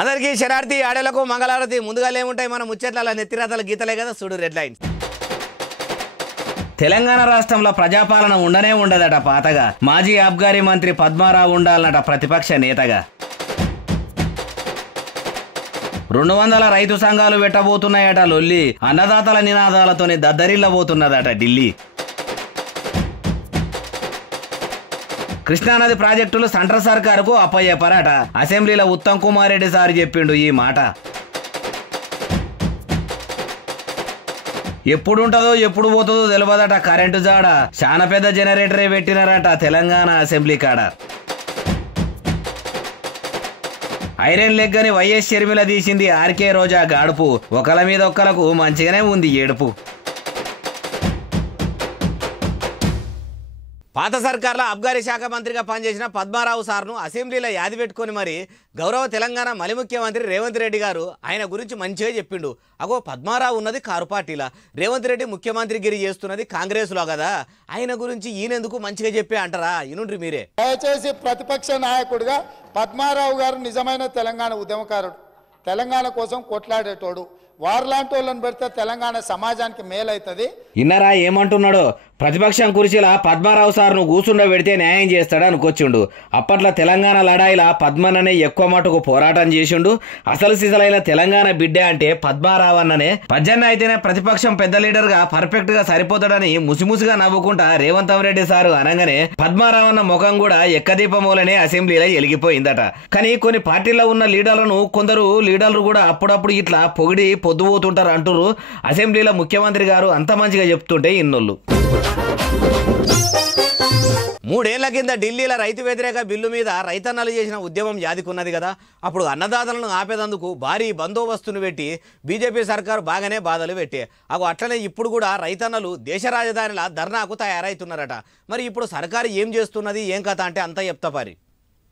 అందరికీ శరార్థి ఆడలకు మంగళారతి. ముందుగా ఏముంటాయి మన ముచ్చట్ల నెత్తిరాతల గీతలే కదా, చూడు రెడ్ లైన్స్. తెలంగాణ రాష్ట్రంలో ప్రజాపాలన ఉండనే ఉండదట పాతగా. మాజీ ఆబ్కారీ మంత్రి పద్మారావు ఉండాలన్నట ప్రతిపక్ష నేతగా. 200 రైతు సంఘాలు పెట్టబోతున్నాయట లొల్లి. అన్నదాతల నినాదాలతోని దద్దరిల్లబోతున్నదట ఢిల్లీ. కృష్ణానది ప్రాజెక్టులు సెంట్రల్ సర్కారుకు అప్పయ్యపరట. అసెంబ్లీలో ఉత్తమ్ కుమార్ రెడ్డి సార్ చెప్పిండు ఈ మాట. ఎప్పుడుంటదో ఎప్పుడు పోతుందో తెలియదట కరెంటు జాడ. చాలా పెద్ద జనరేటరే పెట్టినారట తెలంగాణ అసెంబ్లీ కాడ. ఐరన్ లెగ్ అని వైఎస్ షర్మిల తీసింది ఆర్కే రోజా గాడుపు. ఒకల మీద ఒక్కలకు మంచిగానే ఉంది ఏడుపు. పాత సర్కార్లో అబ్కారీ శాఖ మంత్రిగా పనిచేసిన పద్మారావు సార్ను అసెంబ్లీలో యాది పెట్టుకొని మరి గౌరవ తెలంగాణ మలి ముఖ్యమంత్రి రేవంత్ రెడ్డి గారు ఆయన గురించి మంచిగా చెప్పిండు. అగో పద్మారావు ఉన్నది కారు పార్టీలా, రేవంత్ రెడ్డి ముఖ్యమంత్రి గిరి చేస్తున్నది కాంగ్రెస్లో కదా, ఆయన గురించి ఈయనెందుకు మంచిగా చెప్పే అంటారా? ఇనుండ్రి మీరే. దయచేసి ప్రతిపక్ష నాయకుడిగా పద్మారావు గారు నిజమైన తెలంగాణ ఉద్యమకారుడు, తెలంగాణ కోసం కొట్లాడేటోడు. వారిలాంటి వాళ్ళని పెడితే తెలంగాణ సమాజానికి మేలవుతుంది. ఇన్నరా ఏమంటున్నాడో? ప్రతిపక్షం కుర్చీలా పద్మారావు సార్ను కూర్చుండ పెడితే న్యాయం చేస్తాడు అనుకొచ్చిండు. అప్పట్లో తెలంగాణ లడాయిలా పద్మన్ననే ఎక్కువ మటుకు పోరాటం చేసిండు. అసలు సిసలైన తెలంగాణ బిడ్డ అంటే పద్మారావు అన్ననే. పజ్జన్న అయితేనే ప్రతిపక్షం పెద్ద లీడర్ గా పర్ఫెక్ట్ గా సరిపోతాడని ముసిముసిగా నవ్వుకుంటా రేవంత్ రెడ్డి సారు అనగానే పద్మారావు అన్న ముఖం కూడా ఎక్కదీపమూలనే అసెంబ్లీలో ఎలిగిపోయిందట. కానీ కొన్ని పార్టీల్లో ఉన్న లీడర్లను కొందరు లీడర్లు కూడా అప్పుడప్పుడు ఇట్లా పొగిడి పొద్దుపోతుంటారు అంటారు. అసెంబ్లీలో ముఖ్యమంత్రి గారు అంత మంచిగా చెప్తుంటే ఇన్నోళ్ళు. 3 ఏళ్ల కింద ఢిల్లీలో రైతు వ్యతిరేక బిల్లు మీద రైతన్నలు చేసిన ఉద్యమం యాదికున్నది కదా. అప్పుడు అన్నదాతలను ఆపేదందుకు భారీ బందోబస్తును పెట్టి బీజేపీ సర్కారు బాగానే బాధలు పెట్టే. అట్లనే ఇప్పుడు కూడా రైతన్నలు దేశ రాజధానిలా ధర్నాకు తయారవుతున్నారట. మరి ఇప్పుడు సర్కారు ఏం చేస్తున్నది, ఏం కథ అంటే అంతా చెప్తా పారి.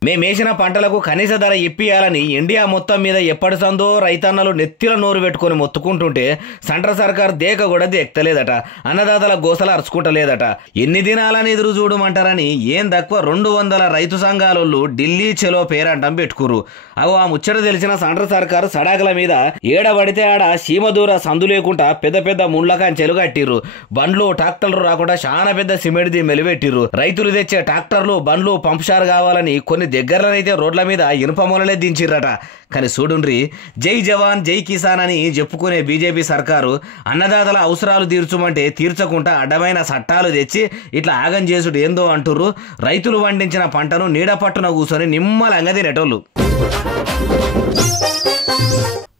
మేమేసిన పంటలకు కనీస ధర ఇప్పియాలని ఇండియా మొత్తం మీద ఎప్పటి సందో రైతన్నలు నెత్తిల నోరు పెట్టుకుని మొత్తుకుంటుంటే సెంట్రల్ సర్కార్ దేక కూడా దేక్తలేదట. అన్నదాతల గోసలు అరుచుకుంటలేదట. ఎన్ని దినాలని ఎదురు చూడమంటారని ఏం తక్కువ 200 రైతు సంఘాలు ఢిల్లీ చెలో పేరంటం పెట్టుకురు. ఆ ముచ్చట తెలిసిన సెంట్రల్ సర్కారు సడాకుల మీద ఏడబడితే ఆడ సీమదూర సందు లేకుండా పెద్ద పెద్ద ముండ్ల కంచెలు కట్టిర్రు. బండ్లు ట్రాక్టర్లు రాకుండా చాలా పెద్ద సిమెంట్ దిమ్మెలు పెట్టిర్రు. రైతులు తెచ్చే ట్రాక్టర్లు బండ్లు పంపుషారు కావాలని కొన్ని దగ్గరలోనైతే రోడ్ల మీద ఇనుప మూలలే దించిర్రట. కానీ చూడుండ్రి, జై జవాన్ జై కిసాన్ అని చెప్పుకునే బీజేపీ సర్కారు అన్నదాతల అవసరాలు తీర్చుమంటే తీర్చకుండా అడ్డమైన చట్టాలు తెచ్చి ఇట్లా ఆగం చేసుడు ఏందో అంటుర్రు. రైతులు పండించిన పంటను నీడ పట్టున కూర్చొని నిమ్మలంగా తినేటోళ్ళు.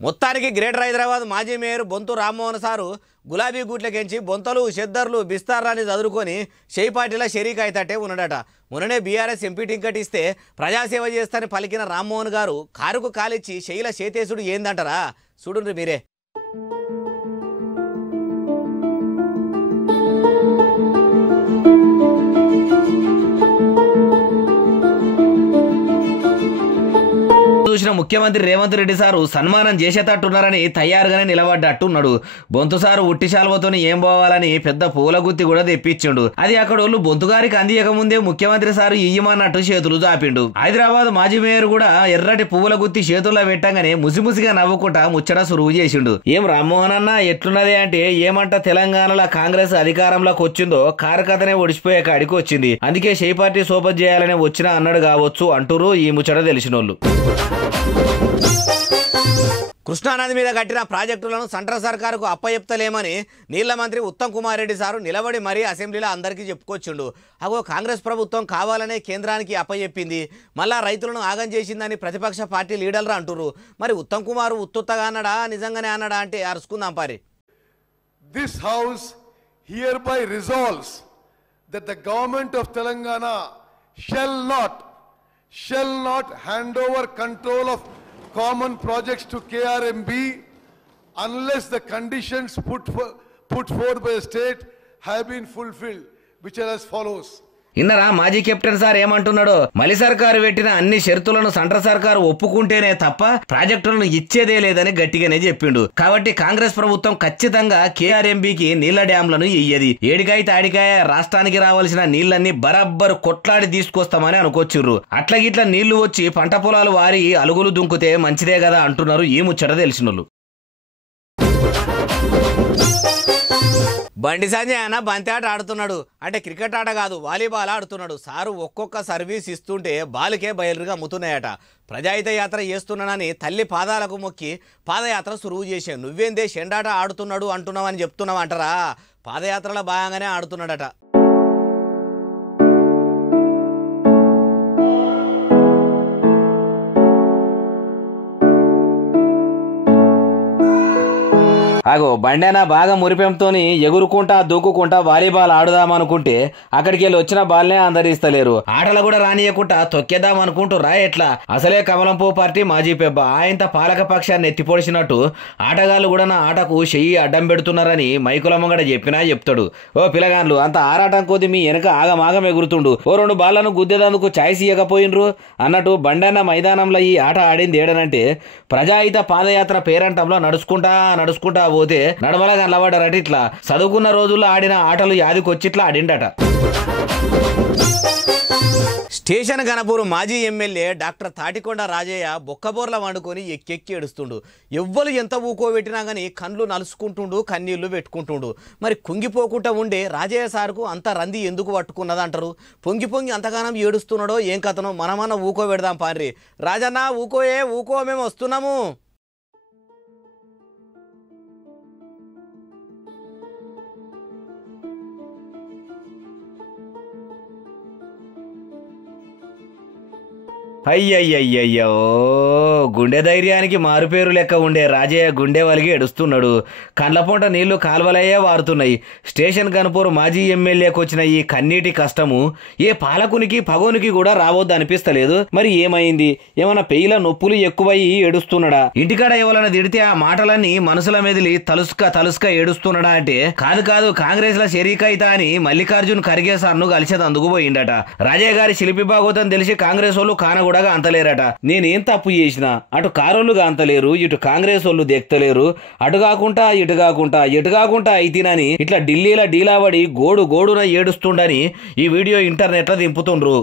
మొత్తానికి గ్రేటర్ హైదరాబాద్ మాజీ మేయర్ బొంతు రామ్మోహన్ సారు గులాబీ గూట్లకెంచి బొంతలు షెద్దర్లు బిస్తార్లని చదువుకొని షేపాటిలా షరీక్ అయితట్టే ఉన్నాడట. మొన్ననే బీఆర్ఎస్ ఎంపీ టికెట్ ఇస్తే ప్రజాసేవ చేస్తానని పలికిన రామ్మోహన్ గారు కారుకు కాలిచ్చి శైల చేతేసుడు ఏందంటారా? చూడుండ్రి మీరే. చూసిన ముఖ్యమంత్రి రేవంత్ రెడ్డి సారు సన్మానం చేసేటట్టున్నారని తయారుగానే నిలబడ్డట్టున్నాడు. బొంతు సారు ఉట్టి శాల్వతోని ఏం పోవాలని పెద్ద పూల గుత్తి కూడా తెప్పించిండు. అది అక్కడ వాళ్ళు బొంతుగారికి అందియక ముందే ముఖ్యమంత్రి సారు ఇయ్యమన్నట్టు చేతులు చాపిండు. హైదరాబాద్ మాజీ మేయర్ కూడా ఎర్రటి పువ్వుల గుత్తి చేతుల్లో పెట్టగానే ముసిముసిగా నవ్వుకుంటా ముచ్చట సురువు చేసిండు. ఏం రామ్మోహన్ అన్న ఎట్లున్నది అంటే, ఏమంట తెలంగాణలో కాంగ్రెస్ అధికారంలోకి వచ్చిందో కారకథనే ఒడిచిపోయే కాడికి వచ్చింది, అందుకే షే పార్టీ సోపత్ చేయాలనే వచ్చినా అన్నాడు కావచ్చు అంటూరు ఈ ముచ్చట తెలిసినోళ్ళు. కృష్ణానది మీద కట్టిన ప్రాజెక్టులను సెంట్రల్ సర్కారుకు అప్పచెప్తలేమని నీళ్ల మంత్రి ఉత్తమ్ కుమార్ రెడ్డి సారు నిలబడి మరీ అసెంబ్లీలో అందరికీ చెప్పుకొచ్చిండు. కాంగ్రెస్ ప్రభుత్వం కావాలనే కేంద్రానికి అప్పచెప్పింది, మళ్ళా రైతులను ఆగం చేసిందని ప్రతిపక్ష పార్టీ లీడర్లు అంటున్నారు. మరి ఉత్తమ్ కుమార్ ఉత్తుత్తగా అన్నాడా, నిజంగానే అన్నాడా అంటే అరుచుకుందాం పారి. This house hereby resolves that the government of Telangana shall not hand over control of common projects to KRMB unless the conditions put forth by the state have been fulfilled, which are as follows. ఇన్నరా మాజీ captain sir ఏమంటున్నాడో, మలి సర్కారు పెట్టిన అన్ని షరతులను central సర్కారు ఒప్పుకుంటేనే తప్ప ప్రాజెక్టులను ఇచ్చేదే లేదని గట్టిగానే చెప్పిండు. కాబట్టి కాంగ్రెస్ ప్రభుత్వం ఖచ్చితంగా కేఆర్ఎంబీకి నీళ్ల డ్యాంలను ఇయ్యది. ఏడికాయ తాడికాయ రాష్ట్రానికి రావాల్సిన నీళ్లన్నీ బరబ్బరు కొట్లాడి తీసుకొస్తామని అనుకొచ్చిర్రు. అట్లగిట్లా నీళ్లు వచ్చి పంట పొలాలు వారి అలుగులు దుంకుతే మంచిదే కదా అంటున్నారు ఈ ముచ్చట తెలిసినోళ్ళు. బండి సంజయ్ అన్న బంతి ఆట ఆడుతున్నాడు అంటే క్రికెట్ ఆట కాదు, వాలీబాల్ ఆడుతున్నాడు. సారు ఒక్కొక్క సర్వీస్ ఇస్తుంటే బాలుకే బయలుగా అమ్ముతున్నాయట. ప్రజాహిత యాత్ర చేస్తున్నానని తల్లి పాదాలకు మొక్కి పాదయాత్ర సురువు చేసే నువ్వేందే షెండాట ఆడుతున్నాడు అంటున్నావని చెప్తున్నావు అంటారా? పాదయాత్రలో భాగంగానే ఆడుతున్నాడట. అగో బండేనా బాగా మురిపెంతోని ఎగురుకుంటా దూకుకుంటా వాలీబాల్ ఆడుదామనుకుంటే అక్కడికి వెళ్ళి వచ్చిన బాల్నే అందరిస్తలేరు. ఆటలు కూడా రానియకుండా తొక్కేద్దామనుకుంటూ రా ఎట్లా. అసలే కమలంపూ పార్టీ మాజీ పెబ్బ ఆయనత పాలక పక్షాన్ని ఎత్తిపొడిచినట్టు ఆటగాళ్లు కూడా నా ఆటకు చెయ్యి అడ్డం పెడుతున్నారని మైకుల ముంగడ చెప్పినా చెప్తాడు. ఓ పిల్లగాన్లు అంత ఆరాటం కొద్ది మీ వెనక ఆగమాగం ఎగురుతుండు, ఓ 2 బాళ్లను గుద్దేదందుకు ఛాయిస్ ఇయ్యకపోయినరు అన్నట్టు బండన్న మైదానంలో ఈ ఆట ఆడింది ఏడనంటే ప్రజాహిత పాదయాత్ర పేరంటంలో నడుచుకుంటా పోతే నడవల కనబడ్డారట. ఇట్లా చదువుకున్న రోజుల్లో ఆడిన ఆటలు యాదికొచ్చిట్లా ఆడిండట. స్టేషన్ గణపూర్ మాజీ ఎమ్మెల్యే డాక్టర్ తాటికొండ రాజయ్య బొక్కబోర్ల వండుకొని ఎక్కెక్కి ఏడుస్తుండు. ఎవ్వరు ఎంత ఊకోబెట్టినా కానీ కండ్లు నలుసుకుంటుండు, కన్నీళ్లు పెట్టుకుంటుండు. మరి కుంగిపోకుండా ఉండే రాజయ్య సార్కు అంత రంది ఎందుకు పట్టుకున్నది అంటారు? పొంగి అంతగానం ఏడుస్తున్నాడో ఏం కథనో మనమన్నా ఊకోబెడదాం పాన్రి. రాజన్న ఊకో మేము వస్తున్నాము. అయ్యయ్యయ్యో గుండె ధైర్యానికి మారుపేరు లెక్క ఉండే రాజయ్య గుండె వలిగి ఏడుస్తున్నాడు. కండ్లపొంట నీళ్లు కాల్వలయ్యే వారుతున్నాయి. స్టేషన్ గణపూర్ మాజీ ఎమ్మెల్యేకి వచ్చిన ఈ కన్నీటి కష్టము ఏ పాలకునికి పగోనికి కూడా రావద్దు అనిపిస్తలేదు. మరి ఏమైంది? ఏమన్నా పెయిల నొప్పులు ఎక్కువయ్యి ఏడుస్తున్నాడా? ఇంటికాడ ఎవరైనా తిడితే ఆ మాటలన్నీ మనసుల మెదిలి తలుసుక ఏడుస్తున్నాడా అంటే కాదు కాంగ్రెస్ లో షరీకైతా అని మల్లికార్జున్ ఖర్గే సార్ను కలిసేదందుకు పోయిండట. రాజయ్య గారి శిల్పి భాగవతం తెలిసి కాంగ్రెస్ వాళ్ళు కానగూడ అంతలేరట. నేనేం తప్పు చేసినా అటు కారోళ్ళుగా అంతలేరు, ఇటు కాంగ్రెస్ వాళ్ళు దెక్తలేరు, అటు కాకుండా ఎటు కాకుండా అయితేనని ఇట్లా ఢిల్లీలో డీలావడి గోడున ఏడుస్తుండని ఈ వీడియో ఇంటర్నెట్ లో దింపుతుండ్రు.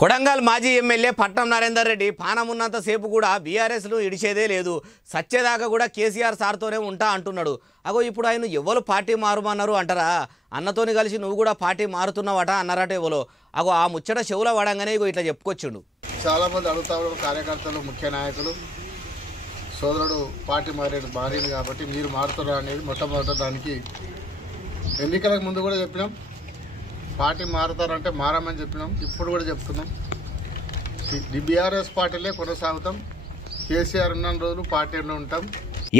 కొడంగల్ మాజీ ఎమ్మెల్యే పట్నం నరేందర్ రెడ్డి పానమున్నంత సేపు కూడా బీఆర్ఎస్ను ఇడిచేదే లేదు, సచ్చేదాకా కూడా కేసీఆర్ సార్తోనే ఉంటా అంటున్నాడు. అగో ఇప్పుడు ఆయన ఎవరు పార్టీ మారుమన్నారు అంటారా? అన్నతోని కలిసి నువ్వు కూడా పార్టీ మారుతున్నావట అన్నారట ఎవరో. అగో ఆ ముచ్చట చెవుల పడంగానే ఇగో ఇట్లా చెప్పుకొచ్చిండు. చాలామంది అడుగుతా ఉన్నారు, కార్యకర్తలు ముఖ్య నాయకులు సోదరుడు పార్టీ మారింది కాబట్టి మీరు మారుతారా అనేది మొట్టమొదట దానికి ఎన్నికలకు ముందు కూడా చెప్పినాం. పార్టీ మారుతారంటే మారమని చెప్పినాం, ఇప్పుడు కూడా చెప్తున్నాం. బీఆర్ఎస్ పార్టీలే కొనసాగుతాం. కేసీఆర్ ఉన్న రోజులు పార్టీలో ఉంటాం.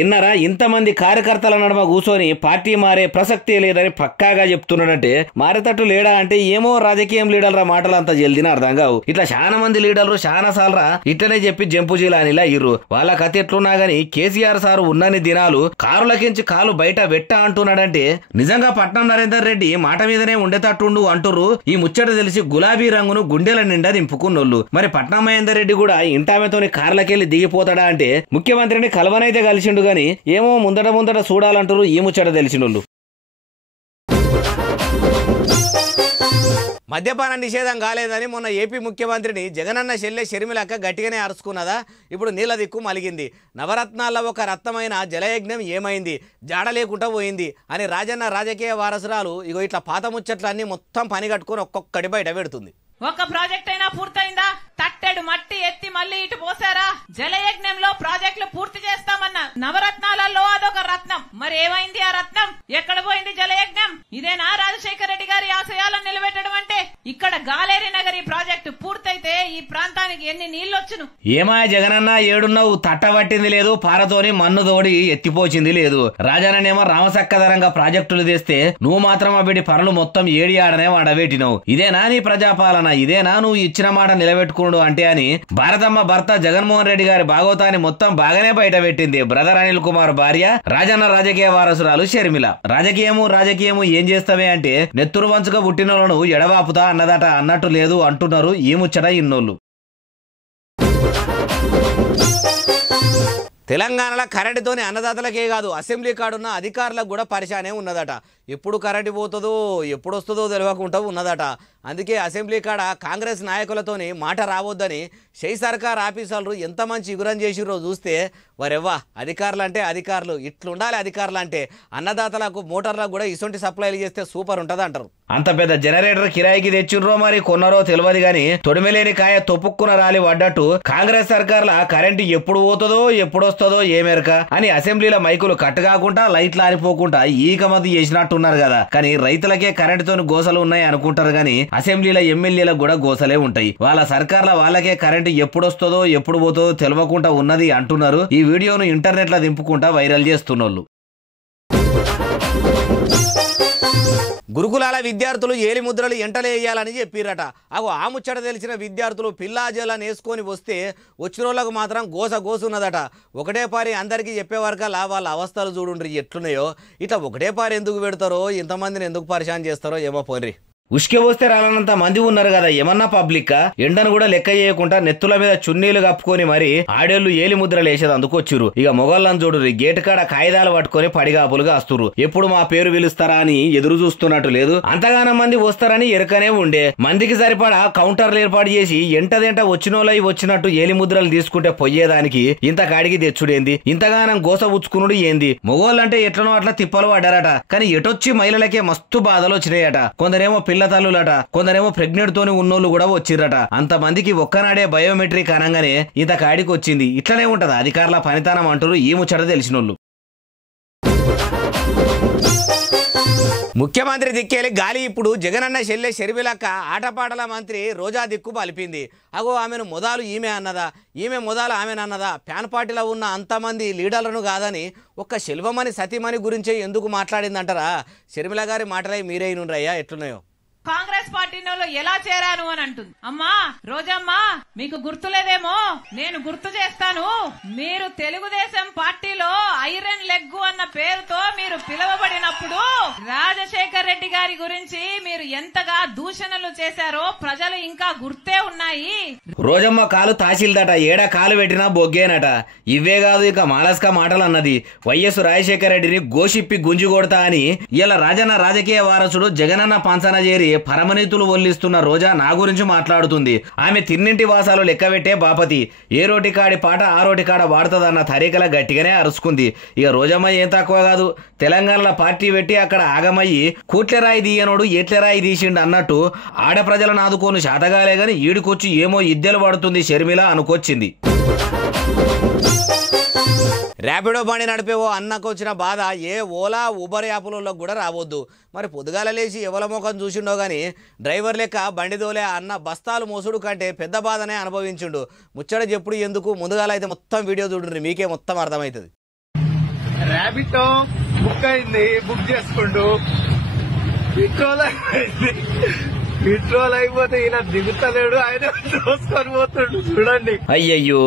ఇన్నరా ఇంతమంది కార్యకర్తల నడుమ కూర్చొని పార్టీ మారే ప్రసక్తే లేదని పక్కాగా చెప్తున్నాడంటే మారేటట్టు లేడా అంటే ఏమో రాజకీయం లీడర్ల మాటలు అంత జల్దిన అర్థం కావు. ఇట్లా చాలా మంది లీడర్లు చాలా సార్రా ఇట్లనే చెప్పి జంపు జిలానిలా ఇర్రు. వాళ్ళ కథ ఎట్లున్నా గానీ కేసీఆర్ సారు ఉన్నన్ని దినాలు కారులకించి కాలు బయట వెట్ట అంటున్నాడంటే నిజంగా పట్నం నరేందర్ రెడ్డి మాట మీదనే ఉండేటట్టుండు అంటుర్రు. ఈ ముచ్చట తెలిసి గులాబీ రంగును గుండెల నిండా దింపుకున్నోళ్ళు. మరి పట్నం మహేందర్ రెడ్డి కూడా ఇంటామెతోని కార్లకెళ్లి దిగిపోతాడా అంటే ముఖ్యమంత్రిని కలవనైతే కలిసిండు గాని ఏమో ముందట చూడాలంటారు ఈ ముచ్చట తెలిసినోళ్ళు. మద్యపాన నిషేధం కాలేదని మొన్న ఏపీ ముఖ్యమంత్రిని జగనన్న చెల్లె షర్మిలక్క గట్టిగానే అరుచుకున్నదా? ఇప్పుడు నీళ్ళ దిక్కు మలిగింది. నవరత్నాల్లో ఒక రత్నమైన జలయజ్ఞం ఏమైంది, జాడ లేకుండా పోయింది అని రాజన్న రాజకీయ వారసురాలు ఇగో ఇట్లా పాత ముచ్చట్లన్నీ మొత్తం పని కట్టుకుని ఒక్కొక్కటి బయట పెడుతుంది. ఒక ప్రాజెక్ట్ అయినా పూర్తయిందా? తట్టెడు మట్టి ఎత్తి మళ్ళీ ఇటు పోసారా? జలయజ్ఞంలో ప్రాజెక్టులు పూర్తి చేస్తామన్న నవరత్నాలలో అదొక రత్నం. మరి ఏమైంది ఆ రత్నం? ఎక్కడ పోయింది జలయజ్ఞం? ఇదేనా రాజశేఖర రెడ్డి గారి ఆశయాలను నిలబెట్టడం అంటే? ఇక్కడ గాలేరి నగరి ప్రాజెక్టు పూర్తయితే ఈ ప్రాంతానికి ఎన్ని నీళ్లొచ్చును? ఏమా జగనన్న ఏడున్నావు? తట్టబట్టింది లేదు, పారతోని మన్ను తోడి ఎత్తిపోచింది లేదు. రాజానేమో రామసక్కదరంగా ప్రాజెక్టులు తెస్తే నువ్వు మాత్రం అవిడి పనులు మొత్తం ఏడి ఆడనే వాడబెట్టినావు. ఇదేనా నీ ప్రజాపాలన? తెలంగాణ ఇదేనా నువ్వు ఇచ్చిన మాట నిలబెట్టుకున్నాడు అంటే అని భారతమ్మ భర్త జగన్మోహన్ రెడ్డి గారి భాగవతాన్ని మొత్తం బాగానే బయట పెట్టింది బ్రదర్ అనిల్ కుమార్ భార్య రాజన్న రాజకీయ వారసురాలు షర్మిల. రాజకీయము ఏం చేస్తావే అంటే నెత్తురు వంచుక పుట్టినోళ్ళను ఎడవాపుతా అన్నదట అన్నట్టు లేదు అంటున్నారు ఈ ముచ్చట ఇన్నోళ్ళు. తెలంగాణలో కరెంటుతోనే అన్నదాతలకే కాదు అసెంబ్లీ కాడున్న అధికారులకు కూడా పరిశానే ఉన్నదట. ఎప్పుడు కరెంటు పోతుందో ఎప్పుడు వస్తుందో తెలియకుండా ఉన్నదట. అందుకే అసెంబ్లీ కాడ కాంగ్రెస్ నాయకులతోని మాట రావద్దని షై సర్కార్ ఆఫీసర్లు ఎంత మంచి ఇగురం చేసిరో చూస్తే వరెవ్వా అధికారులు అంటే అధికారులు ఇట్లుండాలి. అధికారులు అంటే అన్నదాతలకు మోటార్లకు కూడా ఇసొంటి సప్లైలు చేస్తే సూపర్ ఉంటుంది అంటారు. అంత పెద్ద జనరేటర్ కిరాయికి తెచ్చిర్రో మరి కొన్నారో తెలియదు కానీ తొడిమెలేని కాయ తొప్పుక్కున రాలి పడ్డట్టు కాంగ్రెస్ సర్కార్ల కరెంటు ఎప్పుడు పోతుందో ఎప్పుడు వస్తుందో ఏమేరక అని అసెంబ్లీలో మైకులు కట్టు కాకుండా లైట్లు ఆరిపోకుండా ఈకమతి చేసినట్టున్నారు కదా. కానీ రైతులకే కరెంటుతోని గోసలు ఉన్నాయి అనుకుంటారు కానీ అసెంబ్లీలో ఎమ్మెల్యేలకు కూడా గోసలే ఉంటాయి. వాళ్ళ సర్కార్ల వాళ్ళకే కరెంటు ఎప్పుడు వస్తుందో ఎప్పుడు పోతుందో తెలియకుండా ఉన్నది అంటున్నారు. ఈ వీడియోను ఇంటర్నెట్ లో దింపుకుంటా వైరల్ చేస్తున్నోళ్ళు. గురుకులాల విద్యార్థులు ఏలి ముద్రలు ఎంటలే వేయాలని చెప్పిరట. ఆ ముచ్చట తెలిసిన విద్యార్థులు పిల్లాజలను వేసుకొని వస్తే వచ్చిన వాళ్ళకు మాత్రం గోసున్నదట. ఒకటే పారి అందరికీ చెప్పేవరకల్లా వాళ్ళ అవస్థలు చూడుండ్రి ఎట్లున్నాయో. ఇట్లా ఒకటే పారి ఎందుకు పెడతారో ఇంతమందిని ఎందుకు పరిశాన్ చేస్తారో ఏమో పోన్రి. ఉష్కే వస్తే రాలనంత మంది ఉన్నారు కదా ఏమన్నా పబ్లిక్ ఎండను కూడా లెక్క చేయకుండా నెత్తుల మీద చున్నీలు కప్పుకొని మరి ఆడేళ్లు ఏలి ముద్రలు వేసేది అందుకొచ్చిరు. ఇక మొగళ్ళని చూడు గేటు కాడ కాగితాలు పట్టుకొని పడిగాపులుగా వస్తురు. ఎప్పుడు మా పేరు పిలుస్తారా అని ఎదురు చూస్తున్నట్టు లేదు. అంతగానం మంది వస్తారని ఎరకనే ఉండే. మందికి సరిపడా కౌంటర్లు ఏర్పాటు చేసి ఎంటదెంట వచ్చినోళ్ళై వచ్చినట్టు ఏలి ముద్రలు తీసుకుంటే పొయ్యేదానికి ఇంత కాడికి తెచ్చుడేంది, ఇంతగానం గోస ఉచ్చుకునుడు ఏంది. మొగోళ్ళంటే ఎట్లనో అట్లా తిప్పలు పడ్డారట. కానీ ఎటొచ్చి మహిళలకే మస్తు బాధలు వచ్చినాయట. కొందరేమో పిల్లతల్లులట, కొందరేమో ప్రెగ్నెంట్ తోని ఉన్నోళ్ళు కూడా వచ్చిర్రట. అంతమందికి ఒక్కనాడే బయోమెట్రిక్ అనగానే ఇంత కాడికి వచ్చింది. ఇట్లనే ఉంటది అధికారుల పనితనం అంటారు ఈ ముచ్చట తెలిసినోళ్ళు. ముఖ్యమంత్రి దిక్కేలి గాలి ఇప్పుడు జగనన్న చెల్లె షర్మిలక్క ఆటపాటల మంత్రి రోజా దిక్కు పలిపింది. ఆమెను మొదలు ఈమె అన్నదా, ఈమె మొదలు ఆమెనన్నదా? ప్యాన్ పార్టీలో ఉన్న అంతమంది లీడర్లను కాదని ఒక్క శెల్వమణి సతీమణి గురించే ఎందుకు మాట్లాడిందంటారా? షర్మిల గారి మాటలై మీరే నుండ్రయ్యా ఎట్లున్నాయో. కాంగ్రెస్ పార్టీలో ఎలా చేరాను అని అంటుంది. అమ్మా రోజమ్మా మీకు గుర్తులేదేమో, నేను గుర్తు చేస్తాను. మీరు తెలుగుదేశం పార్టీలో ఐరన్ లెగ్గు అన్న పేరుతో మీరు పిలువబడినప్పుడు రాజశేఖర్ రెడ్డి గారి గురించి మీరు ఎంతగా దూషణలు చేశారో ప్రజలు ఇంకా గుర్తే ఉన్నాయి. రోజమ్మ కాలు తాసిల్దట, ఏడా కాలు పెట్టినా బొగ్గేనట. ఇవే కాదు ఇక మాలస్కా మాటలు అన్నది. వైఎస్ రాజశేఖర రెడ్డిని గోషిప్పి గుంజి కొడతా అని ఇలా రాజన్న రాజకీయ వారసుడు జగనన్న పంచన చేరి పరమనీతులు ఒల్లిస్తున్న రోజా నా గురించి మాట్లాడుతుంది. ఆమె తిన్నింటి వాసాలు లెక్కబెట్టే బాపతి. ఏ రోటి కాడి పాట ఆ రోటి కాడ వాడుతుందన్న తరీకల గట్టిగానే అరుచుకుంది. ఇక రోజమ్మ ఏం తక్కువ కాదు, తెలంగాణలో పార్టీ పెట్టి అక్కడ ఆగమయ్యి కూట్లెరాయి తీయనోడు ఏట్లెరాయి తీసిండు అన్నట్టు ఆడప్రజలను ఆదుకోను శాతగాలే గాని ఈడికొచ్చి ఏమో ఇద్దెలు పడుతుంది షర్మిల అనుకొచ్చింది. ర్యాపిడో బండి నడిపేవో అన్నకు వచ్చిన బాధ ఏ ఓలా ఊబర్ యాప్లలో కూడా రావద్దు. మరి పొద్దుగాల లేచి ఎవల ముఖం చూసిండో కానీ డ్రైవర్ లెక్క బండి దోలే అన్న బస్తాలు మోసుడు కంటే పెద్ద బాధనే అనుభవించిండు. ముచ్చట చెప్పుడు ఎందుకు ముందుగాల అయితే మొత్తం వీడియో చూడండి, మీకే మొత్తం అర్థమవుతుంది. ర్యాపిడో బుక్ అయింది, బుక్ చేసుకుంటూ పెట్రోల్ అయిపోతే ఇలా దిగుతలేడు, ఆయన దోసుకొని పోతుండు చూడండి. అయ్యయ్యో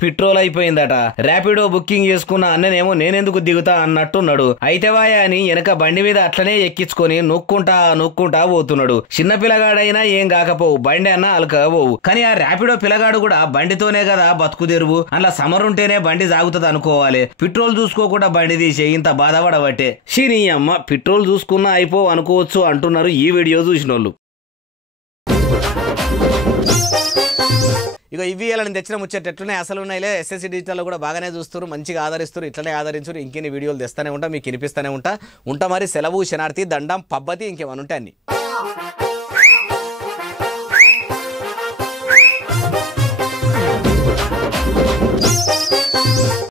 పెట్రోల్ అయిపోయిందట. ర్యాపిడో బుకింగ్ చేసుకున్న అన్ననేమో నేనెందుకు దిగుతా అన్నట్టున్నాడు. అయితే వాయా అని వెనక బండి మీద అట్లనే ఎక్కించుకొని నొక్కుంటా పోతున్నాడు. చిన్న పిల్లగాడైనా ఏం కాకపోవు, బండి అన్నా అలకపోవు. కానీ ఆ ర్యాపిడో పిల్లగాడు కూడా బండితోనే కదా బతుకు తెరువు. అలా సమరుంటేనే బండి సాగుతుంది అనుకోవాలి. పెట్రోల్ చూసుకోకుండా బండి తీసే ఇంత బాధపడబట్టే. నీ అమ్మ పెట్రోల్ చూసుకున్నా అయిపోవు అనుకోవచ్చు అంటున్నారు ఈ వీడియో చూసిన వాళ్ళు. ఇక ఇవి ఇలా తెచ్చిన ముచ్చట ఎట్లనే అసలు ఉన్నాయిలే. ఎస్ఎస్సీ డిజిటల్లో కూడా బాగానే చూస్తారు, మంచిగా ఆదరిస్తారు. ఇట్లనే ఆదరించారు. ఇంకెన్ని వీడియోలు తెస్తూనే ఉంటా, మీకు వినిపిస్తూనే ఉంటా. మరి సెలవు, శనార్థి, దండం, పబ్బతి ఇంకేమన్నా ఉంటాయి అన్ని.